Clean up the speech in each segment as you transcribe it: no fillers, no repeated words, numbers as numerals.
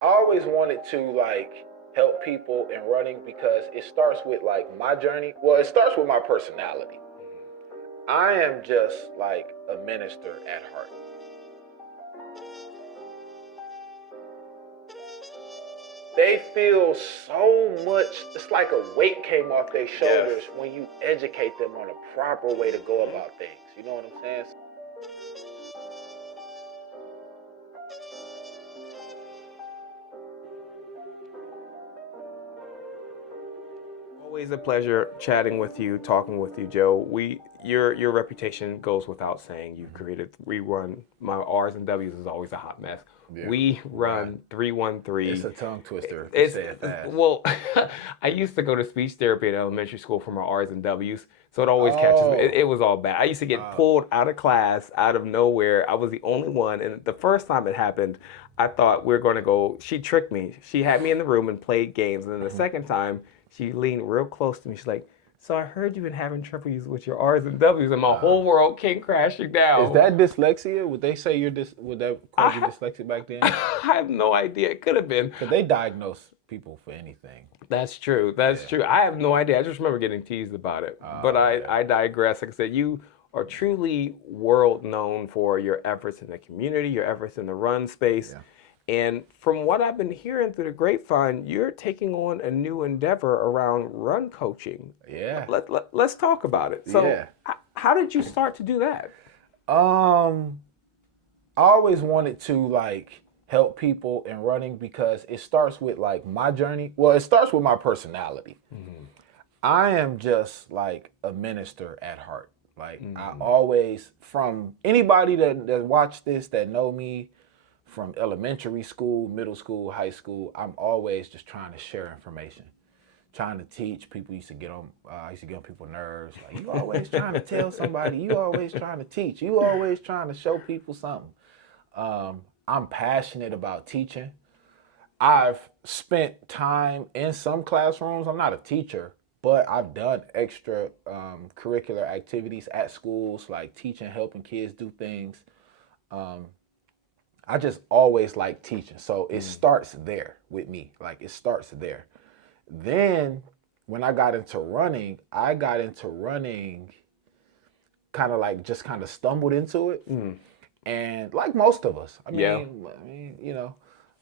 I always wanted to like help people in running because it starts with like my journey. Well, it starts with my personality. I am just like a minister at heart. They feel so much, it's like a weight came off their shoulders when you educate them on a proper way to go about things. You know what I'm saying? Always a pleasure chatting with you, talking with you, Joe. Your reputation goes without saying. You've created rerun. My R's and W's is always a hot mess. Yeah. We run 313. It's a tongue twister. It's Say it fast. well, I used to go to speech therapy in elementary school for my R's and W's, so it always catches me. It was all bad. I used to get pulled out of class out of nowhere. I was the only one, and the first time it happened, I thought we were going to go. She tricked me. She had me in the room and played games, and then the second time, she leaned real close to me. She's like, "So I heard you've been having trouble with your R's and W's, and my whole world came crashing down." Is that dyslexia? Would they say would that call you dyslexic back then? I have no idea. It could have been. Because they diagnose people for anything. That's true. That's true. I have no idea. I just remember getting teased about it. But I digress. Like I said, you are truly world known for your efforts in the community, your efforts in the run space. Yeah. And from what I've been hearing through the grapevine, you're taking on a new endeavor around run coaching. Yeah. Let's talk about it. So how did you start to do that? I always wanted to like help people in running because it starts with like my journey. Well, it starts with my personality. I am just like a minister at heart. Like I always, from anybody that watch this, that know me, from elementary school, middle school, high school, I'm always just trying to share information, trying to teach. People used to get on, I used to get on people's nerves. Like, you always trying to tell somebody, you always trying to teach, you always trying to show people something. I'm passionate about teaching. I've spent time in some classrooms. I'm not a teacher, but I've done extra curricular activities at schools, like teaching, helping kids do things. I just always like teaching. So it starts there with me. Like it starts there. Then when I got into running kind of like just kind of stumbled into it. And like most of us, I mean, you know,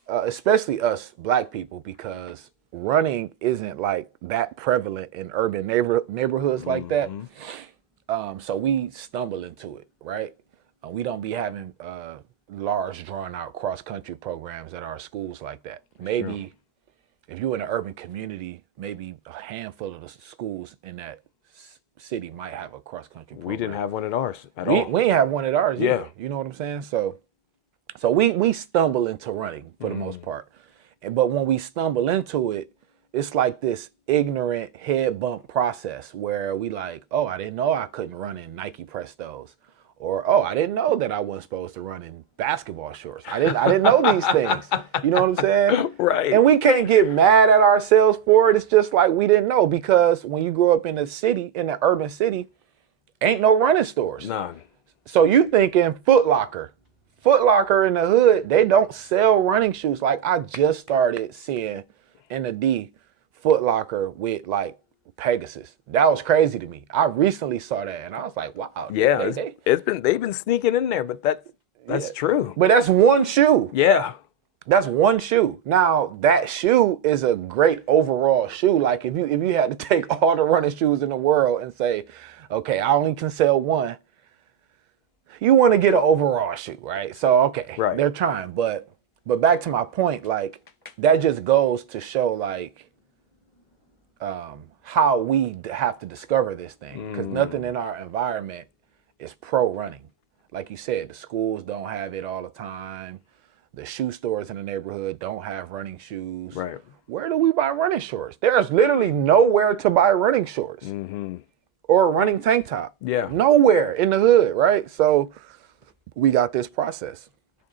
especially us black people, because running isn't like that prevalent in urban neighborhoods like that. So we stumble into it, right? We don't be having large drawn out cross country programs at our schools like that. Maybe if you're in an urban community, maybe a handful of the schools in that city might have a cross country program. We didn't have one at ours at all. We ain't have one at ours either. You know what I'm saying? So we stumble into running for the most part. But when we stumble into it, it's like this ignorant head bump process where we like, oh, I didn't know I couldn't run in Nike Prestos. Or, oh, I didn't know that I wasn't supposed to run in basketball shorts. I didn't know these things. You know what I'm saying? Right. And we can't get mad at ourselves for it. It's just like we didn't know, because when you grow up in a city, in an urban city, ain't no running stores. None. So you thinking Foot Locker. Foot Locker in the hood, they don't sell running shoes. Like I just started seeing in the D Foot Locker with like Pegasus. That was crazy to me. I recently saw that and I was like, wow. Yeah, they've been sneaking in there, but that's true. But that's one shoe. Yeah. That's one shoe. Now that shoe is a great overall shoe. Like if you had to take all the running shoes in the world and say, okay, I only can sell one, you want to get an overall shoe, right? So okay, they're trying. But back to my point, like that just goes to show like how we have to discover this thing, because nothing in our environment is pro running. Like you said, the schools don't have it all the time. The shoe stores in the neighborhood don't have running shoes. Right. Where do we buy running shorts? There's literally nowhere to buy running shorts or a running tank top. Yeah. Nowhere in the hood, right? So we got this process.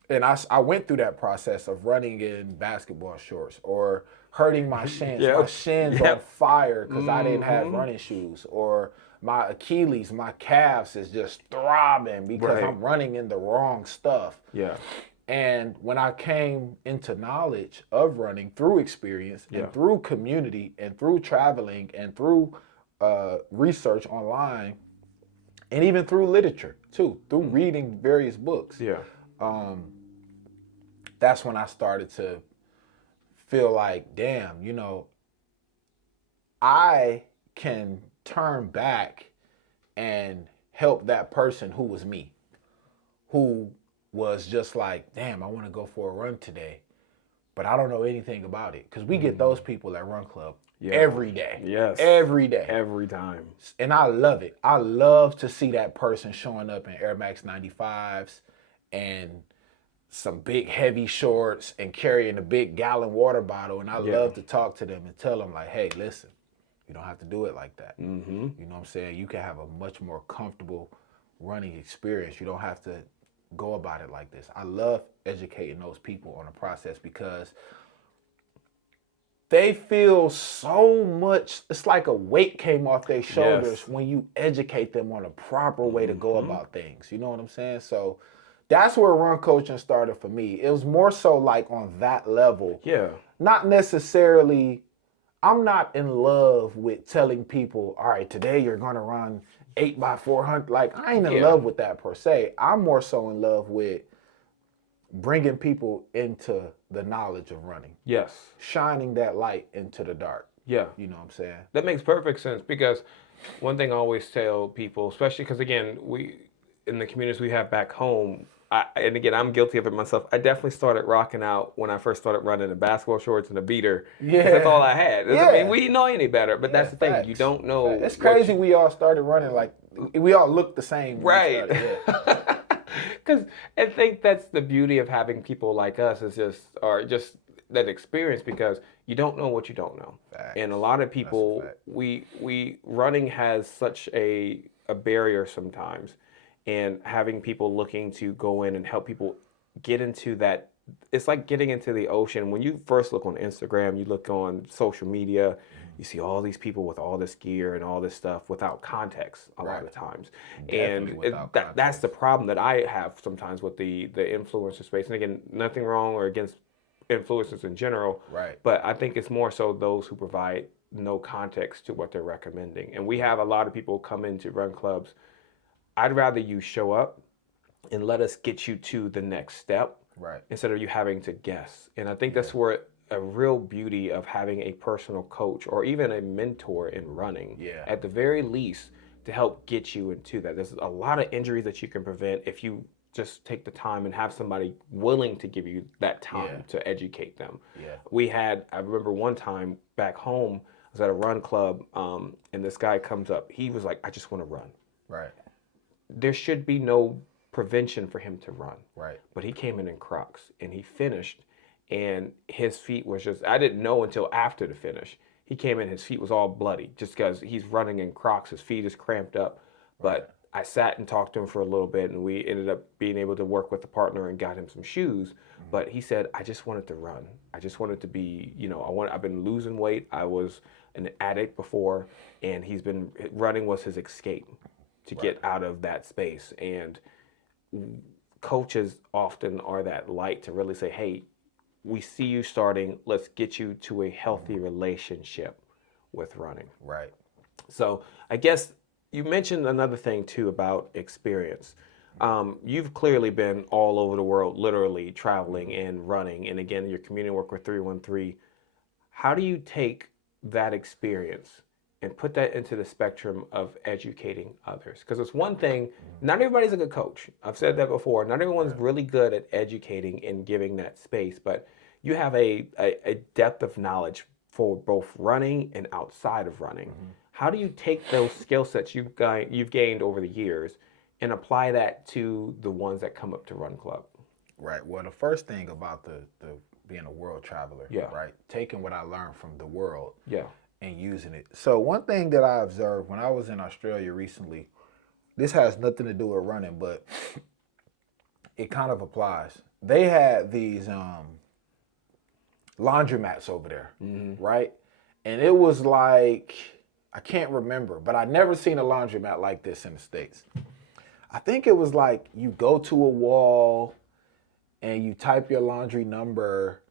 And I went through that process of running in basketball shorts or hurting my shins. My shins on fire because I didn't have running shoes. Or my Achilles, my calves is just throbbing because I'm running in the wrong stuff. Yeah. And when I came into knowledge of running through experience and through community and through traveling and through research online and even through literature too, through reading various books, that's when I started to feel like, damn, you know, I can turn back and help that person who was me, who was just like, damn, I want to go for a run today, but I don't know anything about it. Because we get those people at Run Club every day. Yes. Every day. Every time. And I love it. I love to see that person showing up in Air Max 95s and some big heavy shorts and carrying a big gallon water bottle. And I love to talk to them and tell them like, hey, listen, you don't have to do it like that. Mm-hmm. You know what I'm saying? You can have a much more comfortable running experience. You don't have to go about it like this. I love educating those people on the process because they feel so much, it's like a weight came off their shoulders when you educate them on a proper way to go about things. You know what I'm saying? So that's where run coaching started for me. It was more so like on that level. Yeah. Not necessarily, I'm not in love with telling people, all right, today you're going to run 8x400. Like, I ain't in love with that per se. I'm more so in love with bringing people into the knowledge of running. Yes. Shining that light into the dark. Yeah. You know what I'm saying? That makes perfect sense because one thing I always tell people, especially because, again, we in the communities we have back home, and again, I'm guilty of it myself. I definitely started rocking out when I first started running in basketball shorts and a beater. Yeah. That's all I had. I mean, we didn't know any better, but that's the thing. You don't know. It's crazy we all started running like, we all look the same. Right. Because I think that's the beauty of having people like us is just that experience because you don't know what you don't know. Facts. And a lot of people, we running has such a barrier sometimes. And having people looking to go in and help people get into that, it's like getting into the ocean. When you first look on Instagram, you look on social media, you see all these people with all this gear and all this stuff without context a lot of times. Definitely and that's the problem that I have sometimes with the influencer space. And again, nothing wrong or against influencers in general, but I think it's more so those who provide no context to what they're recommending. And we have a lot of people come into run clubs. I'd rather you show up and let us get you to the next step instead of you having to guess. And I think that's where a real beauty of having a personal coach or even a mentor in running, at the very least, to help get you into that. There's a lot of injuries that you can prevent if you just take the time and have somebody willing to give you that time to educate them. I remember one time back home, I was at a run club, and this guy comes up. He was like, I just want to run. There should be no prevention for him to run. But he came in Crocs and he finished and his feet was just, I didn't know until after the finish. He came in, his feet was all bloody just because he's running in Crocs. His feet is cramped up. But I sat and talked to him for a little bit and we ended up being able to work with a partner and got him some shoes. But he said, I just wanted to run. I just wanted to be, I've been losing weight. I was an addict before and running was his escape to get out of that space. And coaches often are that light to really say, hey, we see you starting, let's get you to a healthy relationship with running. So I guess you mentioned another thing too about experience. You've clearly been all over the world, literally traveling and running. And again, your community work with 313. How do you take that experience and put that into the spectrum of educating others? Because it's one thing, not everybody's a good coach. I've said that before. Not everyone's really good at educating and giving that space, but you have a depth of knowledge for both running and outside of running. How do you take those skill sets you've gained over the years and apply that to the ones that come up to Run Club? Well, the first thing about the being a world traveler, taking what I learned from the world and using it. So one thing that I observed when I was in Australia recently, this has nothing to do with running, but it kind of applies. They had these laundromats over there, right? And it was like, I can't remember, but I never seen a laundromat like this in the States. I think it was like you go to a wall and you type your laundry number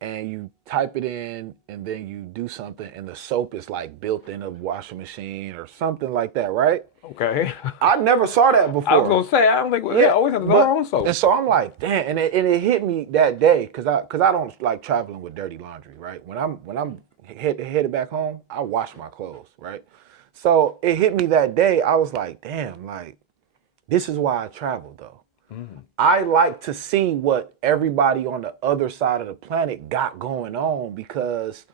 and you type it in and then you do something and the soap is like built in a washing machine or something like that, right? Okay. I never saw that before. I was gonna say, I don't think they always have their own soap. And so I'm like, damn, and it hit me that day because I don't like traveling with dirty laundry, right? When I'm headed back home, I wash my clothes, right? So it hit me that day. I was like, damn, like this is why I travel though. I like to see what everybody on the other side of the planet got going on because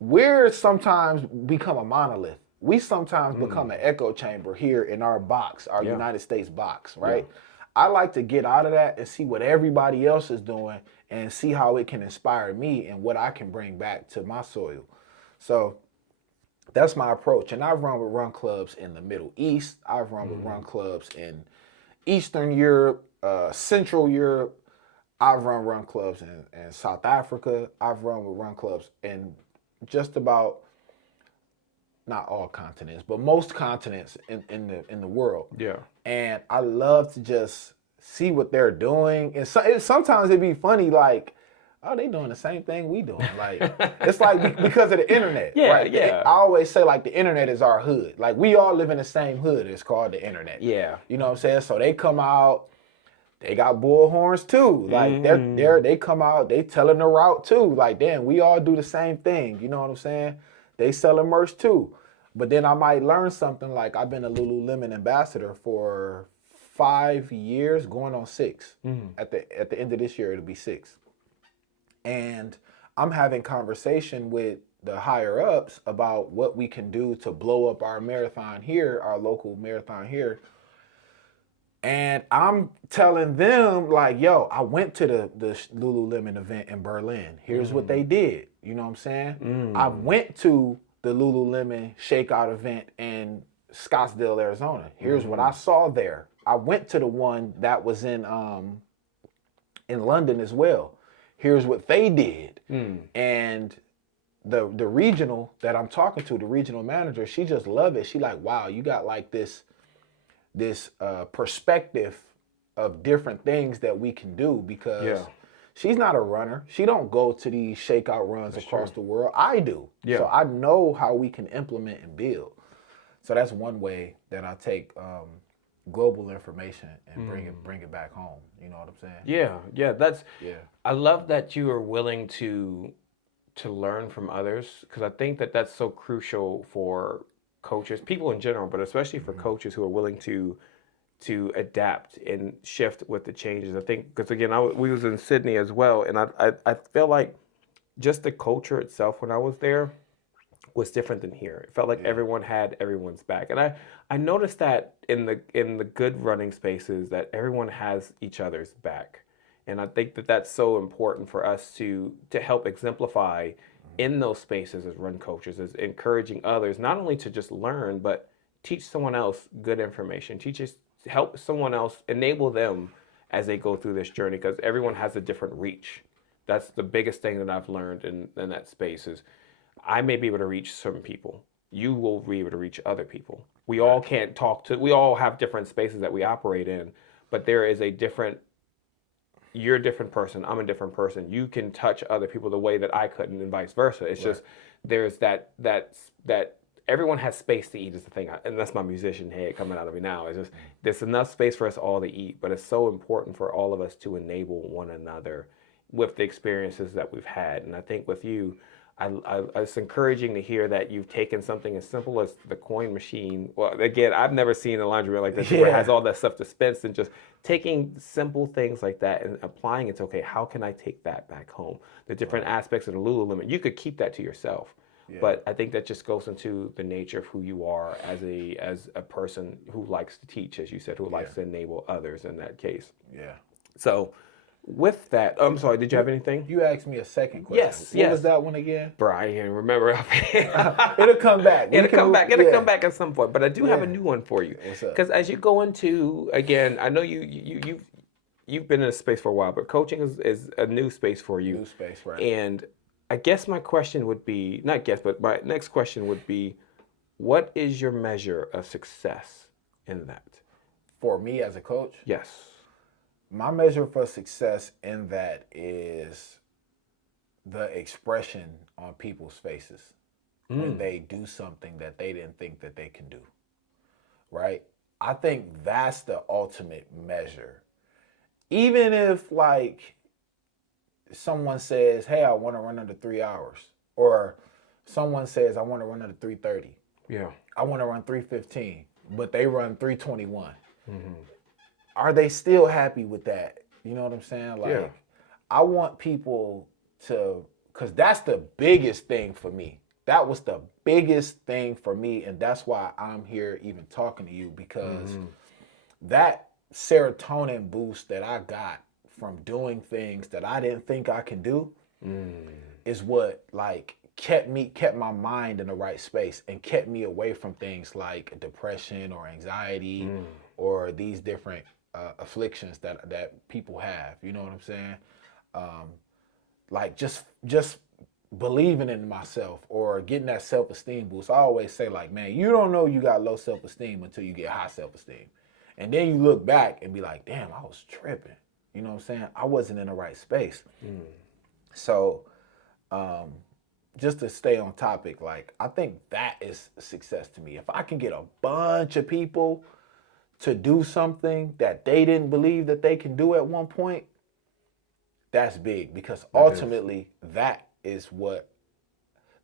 we're sometimes become a monolith. We sometimes become an echo chamber here in our box, our United States box, right? Yeah. I like to get out of that and see what everybody else is doing and see how it can inspire me and what I can bring back to my soil. So that's my approach. And I've run with run clubs in the Middle East. I've run with run clubs in Eastern Europe, Central Europe. I've run clubs in South Africa. I've run with run clubs in just about, not all continents, but most continents in the world. Yeah. And I love to just see what they're doing. And sometimes it'd be funny, like, oh, they doing the same thing we doing. Like, it's like because of the internet. Yeah, right? yeah. I always say, like, the internet is our hood. Like, we all live in the same hood. It's called the internet. Yeah. You know what I'm saying? So they come out, they got bullhorns too. Like, they come out, they telling the route too. Like, damn, we all do the same thing. You know what I'm saying? They selling merch too. But then I might learn something, like I've been a Lululemon ambassador for 5 years, going on 6. At the end of this year, it'll be 6. And I'm having conversation with the higher ups about what we can do to blow up our marathon here, our local marathon here. And I'm telling them, like, yo, I went to the Lululemon event in Berlin. Here's what they did. You know what I'm saying? I went to the Lululemon Shakeout event in Scottsdale, Arizona. Here's what I saw there. I went to the one that was in London as well. Here's what they did. And the regional that I'm talking to, the regional manager, she just loved it. She like, wow, you got like this perspective of different things that we can do because she's not a runner. She don't go to these shakeout runs across the world. I do. Yeah. So I know how we can implement and build. So that's one way that I take global information and bring it back home. You know what I'm saying? Yeah. I love that you are willing to learn from others because I think that that's so crucial for coaches, people in general, but especially for coaches who are willing to adapt and shift with the changes. I think because again, we was in Sydney as well, and I feel like just the culture itself when I was there was different than here. It felt like everyone had everyone's back, and I noticed that in the good running spaces that everyone has each other's back, and I think that that's so important for us to help exemplify in those spaces as run coaches, is encouraging others not only to just learn, but teach someone else good information, help someone else, enable them as they go through this journey, because everyone has a different reach. That's the biggest thing that I've learned in that space is I may be able to reach certain people. You will be able to reach other people. We all can't we all have different spaces that we operate in, but there is a different, you're a different person, I'm a different person. You can touch other people the way that I couldn't and vice versa. It's just, there's that everyone has space to eat is the thing. And that's my musician head coming out of me now. It's just, there's enough space for us all to eat, but it's so important for all of us to enable one another with the experiences that we've had. And I think with you, it's encouraging to hear that you've taken something as simple as the coin machine. Well, again, I've never seen a laundry room like this where it has all that stuff dispensed, and just taking simple things like that and applying it to, okay, how can I take that back home? The different aspects of the Lululemon, you could keep that to yourself. Yeah. But I think that just goes into the nature of who you are as a person who likes to teach, as you said, who likes to enable others in that case. Yeah. So with that, I'm sorry, did you have anything? You asked me a second question. Yes. What was that one again? Brian, remember. It'll come back. It'll come back at some point. But I do have a new one for you. What's up? Because as you go into, again, I know you've been in a space for a while, but coaching is a new space for you. New space, right. And I guess my question would be, not guess, but my next question would be, what is your measure of success in that? For me as a coach? Yes. My measure for success in that is the expression on people's faces when they do something that they didn't think that they can do, right? I think that's the ultimate measure. Even if like someone says, "Hey, I want to run under 3 hours," or someone says, "I want to run under 3:30." Yeah. I want to run 3:15, but they run 3:21. Are they still happy with that? You know what I'm saying? Like, Yeah. I want people to, because that's the biggest thing for me. That was the biggest thing for me, and that's why I'm here even talking to you, because that serotonin boost that I got from doing things that I didn't think I could do is what like kept my mind in the right space and kept me away from things like depression or anxiety or these different afflictions that people have. You know what I'm saying? Like just believing in myself or getting that self-esteem boost. I always say, like, man, you don't know you got low self-esteem until you get high self-esteem. And then you look back and be like, damn, I was tripping. You know what I'm saying? I wasn't in the right space. So just to stay on topic, like, I think that is success to me. If I can get a bunch of people to do something that they didn't believe that they can do at one point, that's big, because ultimately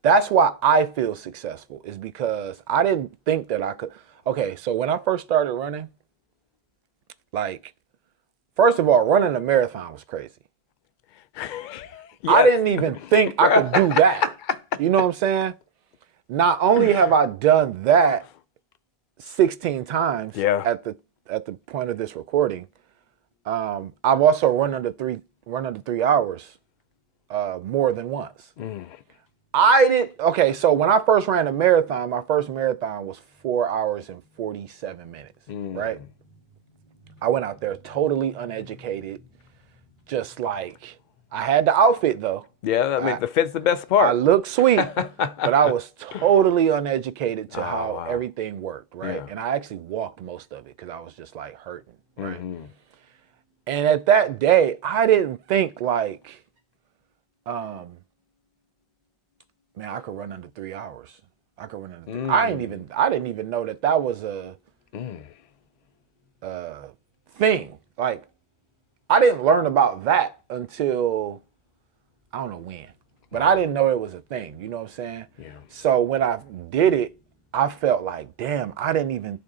that's why I feel successful, is because I didn't think that I could. Okay, so when I first started running, like, first of all, running a marathon was crazy. I didn't even think I could do that. You know what I'm saying? Not only have I done that 16 times at the point of this recording, I've also run under 3 hours more than once. So when I first ran a marathon, my first marathon was 4 hours and 47 minutes, right? I went out there totally uneducated, just like, I had the outfit though. Yeah, I mean, the fit's the best part. I looked sweet, but I was totally uneducated to how everything worked, right? And I actually walked most of it because I was just like hurting, right? And at that day, I didn't think like, man, I could run under 3 hours. I could run under 3. I didn't even know that was a thing. Like, I didn't learn about that until, I don't know when, but I didn't know it was a thing. You know what I'm saying? Yeah. So when I did it, I felt like, damn, I didn't even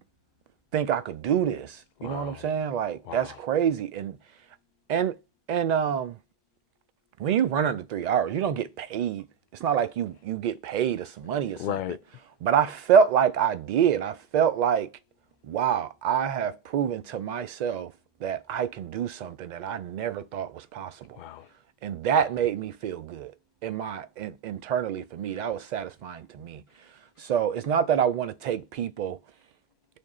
think I could do this. You know what I'm saying? Like, that's crazy. And when you run under 3 hours, you don't get paid. It's not like you get paid or some money or something. Right. But I felt like I did. I felt like, wow, I have proven to myself that I can do something that I never thought was possible. Wow. And that made me feel good internally. For me, that was satisfying to me. So it's not that I want to take people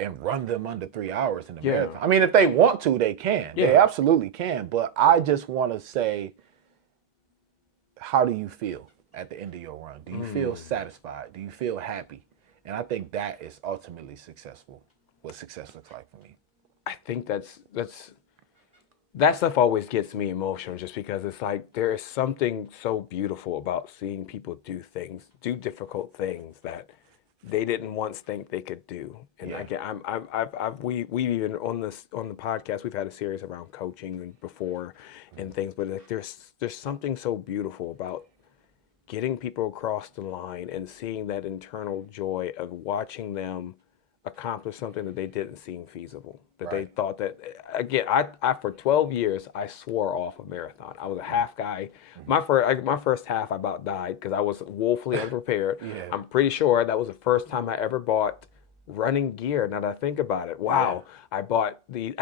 and run them under 3 hours in the marathon. I mean, if they want to, they can. Yeah. They absolutely can. But I just want to say, how do you feel at the end of your run? Do you feel satisfied? Do you feel happy? And I think that is ultimately successful, what success looks like for me. I think that stuff always gets me emotional, just because it's like there is something so beautiful about seeing people do difficult things that they didn't once think they could do. And we've even on the podcast, we've had a series around coaching before and things, but like there's something so beautiful about getting people across the line and seeing that internal joy of watching them accomplish something that they didn't seem feasible, that they thought that, again, I for 12 years, I swore off a marathon. I was a half guy. My first half, I about died because I was woefully unprepared. I'm pretty sure that was the first time I ever bought running gear. Now that I think about it, wow. I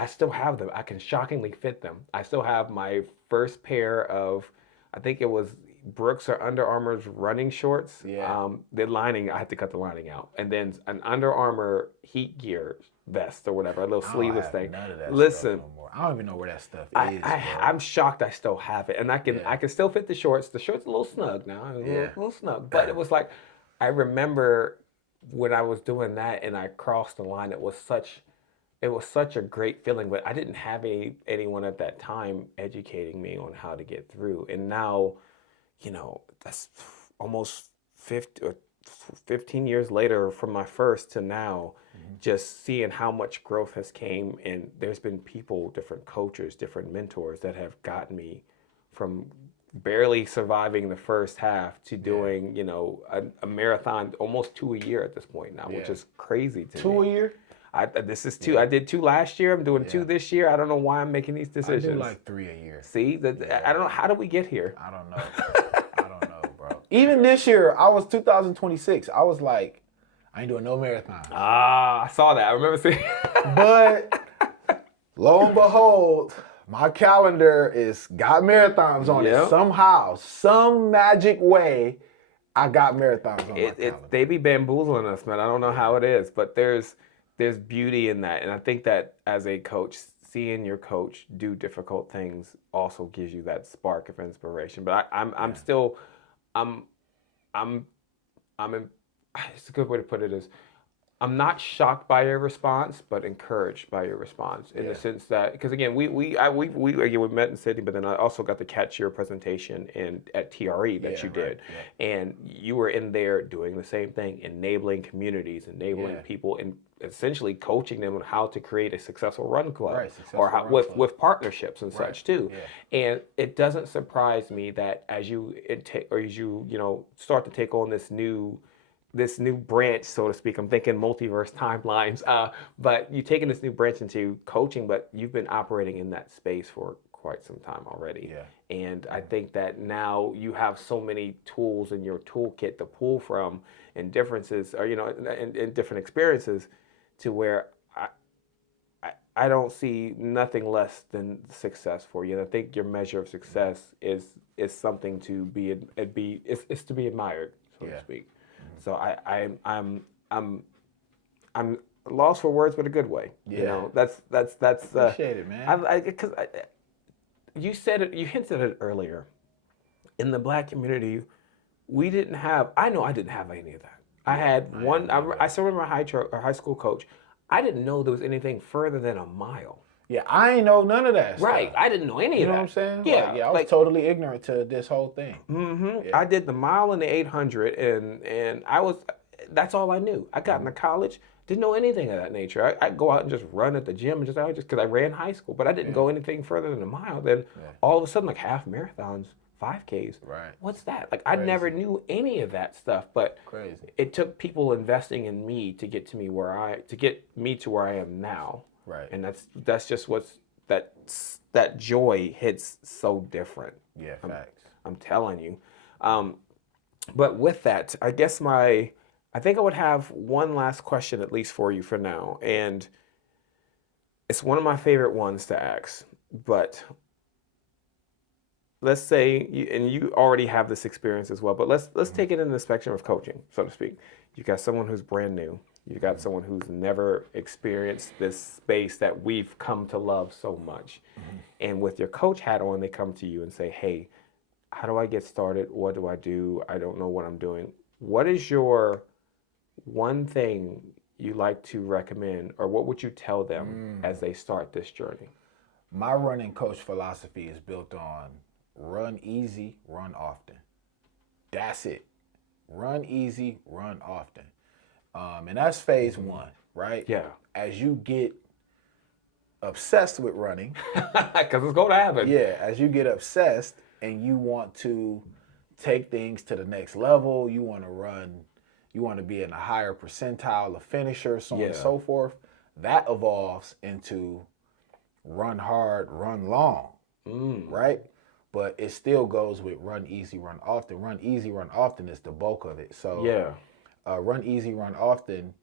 still have them. I can shockingly fit them. I still have my first pair of, I think it was Brooks or Under Armour's running shorts. The lining, I had to cut the lining out. And then an Under Armour heat gear vest or whatever, a little sleeveless thing. None of that Listen, stuff no more. I don't even know where that stuff is. I'm shocked I still have it. And I can still fit the shorts. The shorts a little snug now. A little snug. But it was like, I remember when I was doing that and I crossed the line, it was such it was such a great feeling, but I didn't have anyone at that time educating me on how to get through. And now, that's almost 50 or 15 years later from my first to now, just seeing how much growth has came. And there's been people, different coaches, different mentors that have gotten me from barely surviving the first half to doing, a marathon, almost 2 a year at this point now, which is crazy to me. 2 a year? This is 2. I did 2 last year. I'm doing 2 this year. I don't know why I'm making these decisions. I do like 3 a year. See, I don't know. How did we get here? I don't know. I don't know, bro. Even this year, I was 2026. I was like, I ain't doing no marathon. I saw that. I remember seeing. But lo and behold, my calendar got marathons on it somehow, some magic way. I got marathons on my calendar. They be bamboozling us, man. I don't know how it is, but there's beauty in that, and I think that as a coach, seeing your coach do difficult things also gives you that spark of inspiration. But I'm still, it's a good way to put it is, I'm not shocked by your response, but encouraged by your response in the sense that, because again, we met in Sydney, but then I also got to catch your presentation at TRE that you did, and you were in there doing the same thing, enabling communities, enabling people, and essentially coaching them on how to create a successful run club, with partnerships and such too. And it doesn't surprise me that as you start to take on this new branch, so to speak. I'm thinking multiverse timelines. But you've taken this new branch into coaching, but you've been operating in that space for quite some time already. And I think that now you have so many tools in your toolkit to pull from, and differences, or and different experiences, to where I don't see nothing less than success for you. And I think your measure of success is something to be to be admired, so to speak. So I'm lost for words, but a good way. That's appreciate it, man. Because you said it, you hinted at it earlier. In the Black community, we didn't have. I know I didn't have any of that. I had one. I still remember a high school coach. I didn't know there was anything further than a mile. Yeah, I ain't know none of that stuff. Right, I didn't know any of that. You know what I'm saying? Yeah, I was totally ignorant to this whole thing. I did the mile and the 800, and that's all I knew. I got into college, didn't know anything of that nature. I'd go out and just run at the gym, just because I ran high school, but I didn't go anything further than a mile. Then all of a sudden, like half marathons, 5Ks. Right. What's that? Like, I never knew any of that stuff, but it took people investing in me to get me to where I am now. Right. And that's just that joy hits so different. Yeah, facts. I'm telling you. But with that, I guess I think I would have one last question at least for you for now, and it's one of my favorite ones to ask. But let's say you already have this experience as well, but let's take it in the spectrum of coaching, so to speak. You got someone who's brand new. You got someone who's never experienced this space that we've come to love so much. And with your coach hat on, they come to you and say, hey, how do I get started? What do I do? I don't know what I'm doing. What is your one thing you like to recommend, or what would you tell them as they start this journey? My running coach philosophy is built on run easy, run often. That's it. Run easy, run often. And that's phase one, right? Yeah. As you get obsessed with running. Because it's going to happen. Yeah, as you get obsessed and you want to take things to the next level, you want to be in a higher percentile of finishers, so on and so forth, that evolves into run hard, run long, right? But it still goes with run easy, run often. Run easy, run often is the bulk of it. So run easy, run often,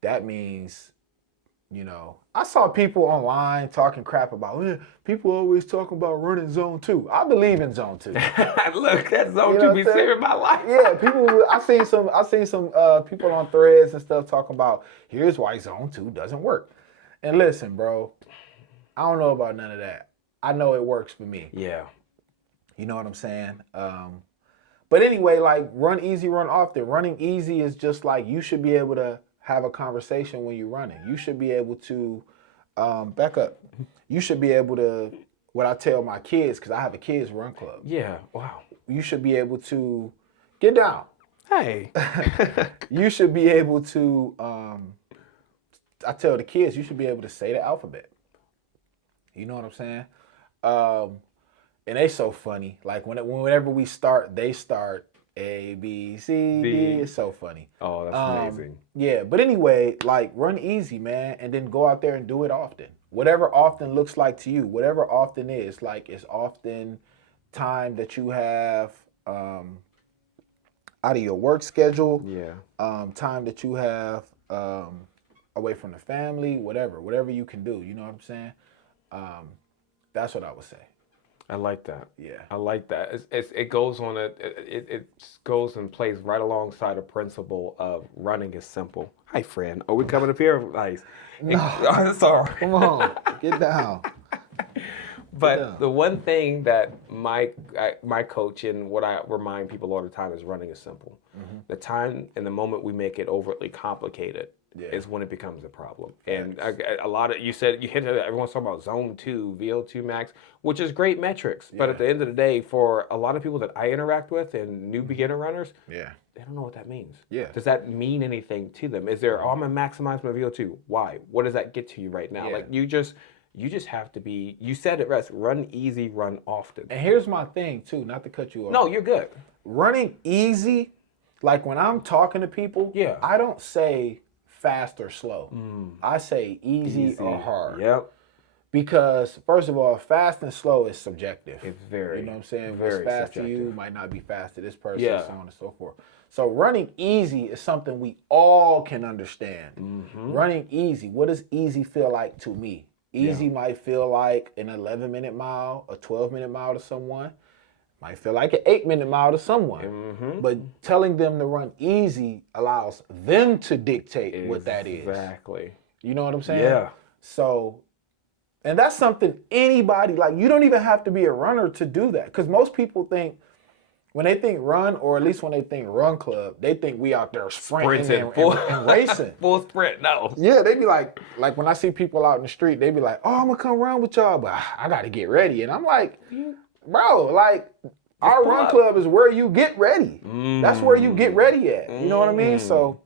that means, I saw people online talking crap about, people always talking about running zone 2. I believe in zone 2. Look, that zone 2 be saving my life. Yeah, I seen some people on threads and stuff talking about, here's why zone 2 doesn't work. And listen, bro, I don't know about none of that. I know it works for me. Yeah. You know what I'm saying? But anyway, like run easy, run often. Running easy is just like you should be able to have a conversation when you're running. You should be able to Back up. You should be able to, what I tell my kids, because I have a kids run club. Yeah. Wow. You should be able to get down. Hey. You should be able to, I tell the kids, you should be able to say the alphabet. You know what I'm saying? And they so funny. Like whenever we start, they start A, B, C, D. It's so funny. Oh, that's amazing. Yeah, but anyway, like run easy, man, and then go out there and do it often. Whatever often looks like to you, whatever often is, like it's often time that you have out of your work schedule. Yeah. Time that you have away from the family, whatever you can do. You know what I'm saying? That's what I would say. I like that. Yeah. I like that. It goes on it goes and plays right alongside a principle of running is simple. Hi, friend. Are we coming up here? Nice. No. That's all right. Come on, get down. But the one thing that my coach and what I remind people all the time is running is simple. Mm-hmm. The time and the moment we make it overtly complicated is when it becomes a problem. And a lot of, you hinted at, everyone's talking about zone 2, VO2 max, which is great metrics. But at the end of the day, for a lot of people that I interact with and new beginner runners, they don't know what that means. Yeah. Does that mean anything to them? Is there, I'm going to maximize my VO2. Why? What does that get to you right now? Like you just have to be, you said it, Russ, run easy, run often. And here's my thing too, not to cut you off. No, you're good. Running easy, like when I'm talking to people, I don't say fast or slow. I say easy or hard. Yep. Because first of all, fast and slow is subjective. It's very, you know what I'm saying? Very if it's fast subjective. to you, might not be fast to this person, so on and so forth. So running easy is something we all can understand. Mm-hmm. Running easy, what does easy feel like to me? Easy might feel like an 11-minute mile, a 12-minute mile to someone. Might feel like an 8-minute mile to someone. Mm-hmm. But telling them to run easy allows them to dictate what that is. Exactly. You know what I'm saying? Yeah. So, and that's something anybody, like you don't even have to be a runner to do that. Because most people think, when they think run, or at least when they think run club, they think we out there sprinting and racing. Full sprint, no. Yeah, they be like when I see people out in the street, they be like, oh, I'm going to come run with y'all, but I got to get ready. And I'm like, bro, like our run club is where you get ready. That's where you get ready at. You know what I mean? So,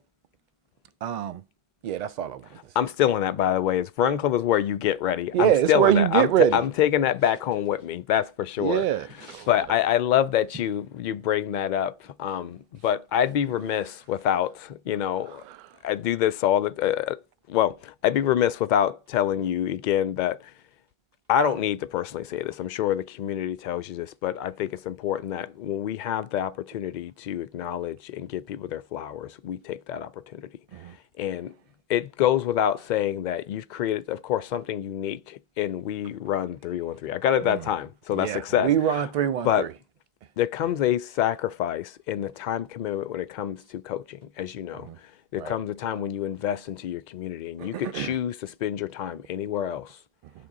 yeah, that's all I want to say. I'm still in that, by the way. It's run club is where you get ready. Yeah, I'm still where in you that. get ready. I'm taking that back home with me. That's for sure. Yeah. But I love that you bring that up. But I'd be remiss without, I do this all the, I'd be remiss without telling you again that I don't need to personally say this. I'm sure the community tells you this, but I think it's important that when we have the opportunity to acknowledge and give people their flowers, we take that opportunity. Mm-hmm. And it goes without saying that you've created, of course, something unique in WeRun313. I got it that time, so that's success. WeRun313. But there comes a sacrifice in the time commitment when it comes to coaching, as you know. There comes a time when you invest into your community, and you could choose to spend your time anywhere else,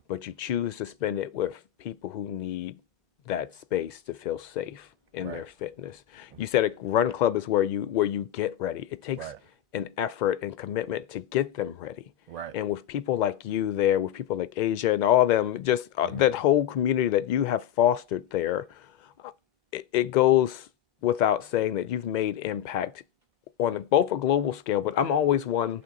but you choose to spend it with people who need that space to feel safe in their fitness. You said a run club is where you get ready. It takes an effort and commitment to get them ready. Right. And with people like you there, with people like Asia and all of them, just that whole community that you have fostered there, it goes without saying that you've made impact on both a global scale, but I'm always one,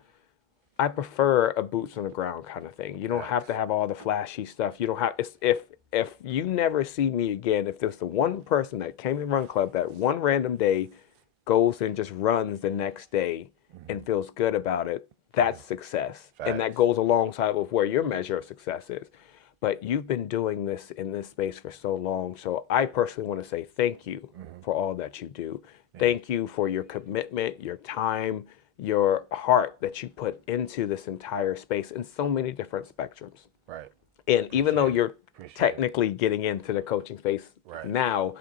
I prefer a boots on the ground kind of thing. You don't have to have all the flashy stuff. You don't have, if you never see me again, if there's the one person that came to Run Club that one random day goes and just runs the next day and feels good about it, that's success. Facts. And that goes alongside with where your measure of success is. But you've been doing this in this space for so long. So I personally want to say thank you for all that you do. Thank you for your commitment, your time, your heart that you put into this entire space in so many different spectrums. Right. And even though you're technically getting into the coaching space now,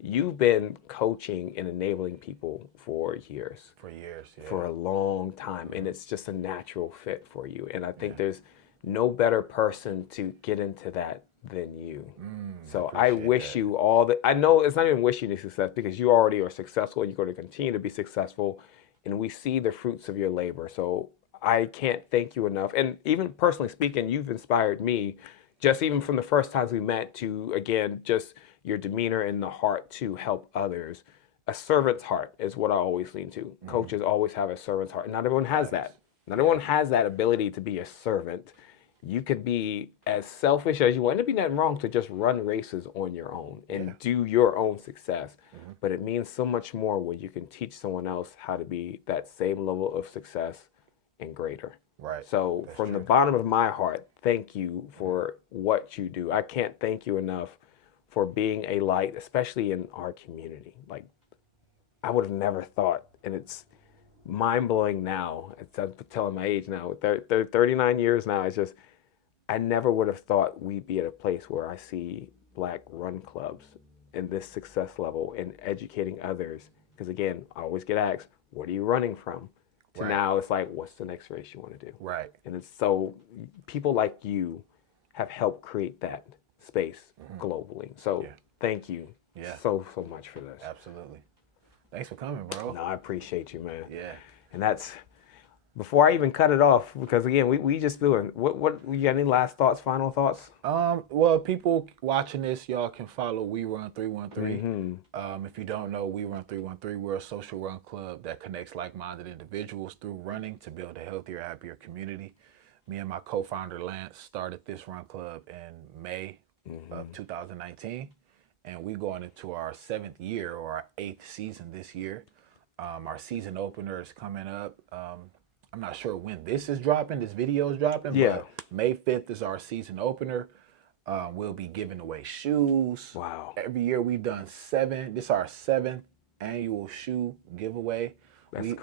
you've been coaching and enabling people for years. For years, yeah. For a long time. And it's just a natural fit for you. And I think there's no better person to get into that than you. So I wish you all the, I know it's not even wishing you success because you already are successful and you're going to continue to be successful. And we see the fruits of your labor. So I can't thank you enough. And even personally speaking, you've inspired me just even from the first times we met to, again, just your demeanor and the heart to help others. A servant's heart is what I always lean to. Coaches always have a servant's heart. Not everyone has that. Not everyone has that ability to be a servant. You could be as selfish as you want. It'd be nothing wrong to just run races on your own and do your own success. But it means so much more when you can teach someone else how to be that same level of success and greater. Right. So That's from true. the bottom of my heart, thank you for what you do. I can't thank you enough for being a light, especially in our community. Like, I would have never thought, and it's mind-blowing now. I'm telling my age now. 39 years now. It's just, I never would have thought we'd be at a place where I see Black run clubs in this success level and educating others. Because again, I always get asked, what are you running from? To now it's like, what's the next race you want to do? Right. And it's so, people like you have helped create that space globally. So thank you so much for this. Absolutely. Thanks for coming, bro. No, I appreciate you, man. Yeah. And that's, before I even cut it off, because again, we just doing, what you got any last thoughts, final thoughts? Well, people watching this, y'all can follow WeRun313. If you don't know, WeRun313, we're a social run club that connects like-minded individuals through running to build a healthier, happier community. Me and my co-founder Lance started this run club in May of 2019, and we're going into our 7th year or our 8th season this year. Our season opener is coming up. I'm not sure when this is dropping, this video is dropping, but May 5th is our season opener. We'll be giving away shoes. Wow. Every year we've done 7. This is our 7th annual shoe giveaway.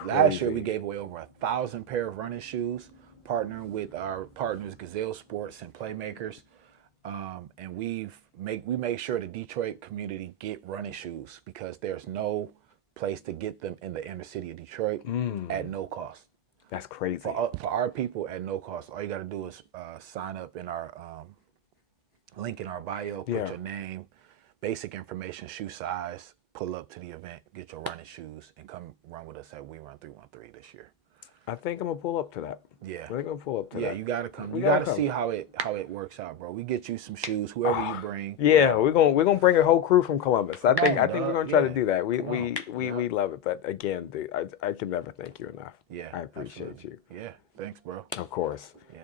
Last year we gave away over 1,000 pair of running shoes, partnering with our partners Gazelle Sports and Playmakers. And we make sure the Detroit community get running shoes because there's no place to get them in the inner city of Detroit at no cost. That's crazy. For our people at no cost. All you got to do is sign up in our link in our bio, put your name, basic information, shoe size, pull up to the event, get your running shoes, and come run with us at WeRun313 this year. I think I'm gonna pull up to that. Yeah. I think I'm gonna pull up to that. Yeah, you gotta come. You gotta see how it works out, bro. We get you some shoes, whoever you bring. Yeah, we're gonna bring a whole crew from Columbus. I think we're gonna try to Yeah. do that. We love it. But again, dude, I can never thank you enough. Yeah. I appreciate absolutely. you. Yeah. Thanks, bro. Of course. Yeah.